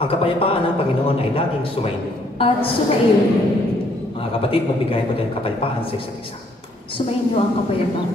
Ang kapayapaan ng Panginoon ay laging sumainyo. At sumaiyo. Mga kapatid, magbigay po din ng kapayapaan sa isa't isa. Sumainyo ang kapayapaan.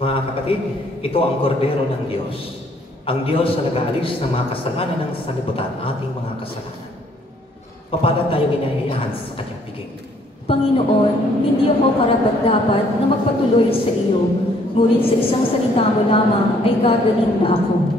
Mga kapatid, ito ang kordero ng Diyos. Ang Diyos na nag-aalis ng mga kasalanan ng sanlibutan, ating mga kasalanan. Mapalad tayo inayayahan sa kanyang piging. Panginoon, hindi ako karapat-dapat na magpatuloy sa iyo, ngunit sa isang salita mo lamang ay gagaling na ako.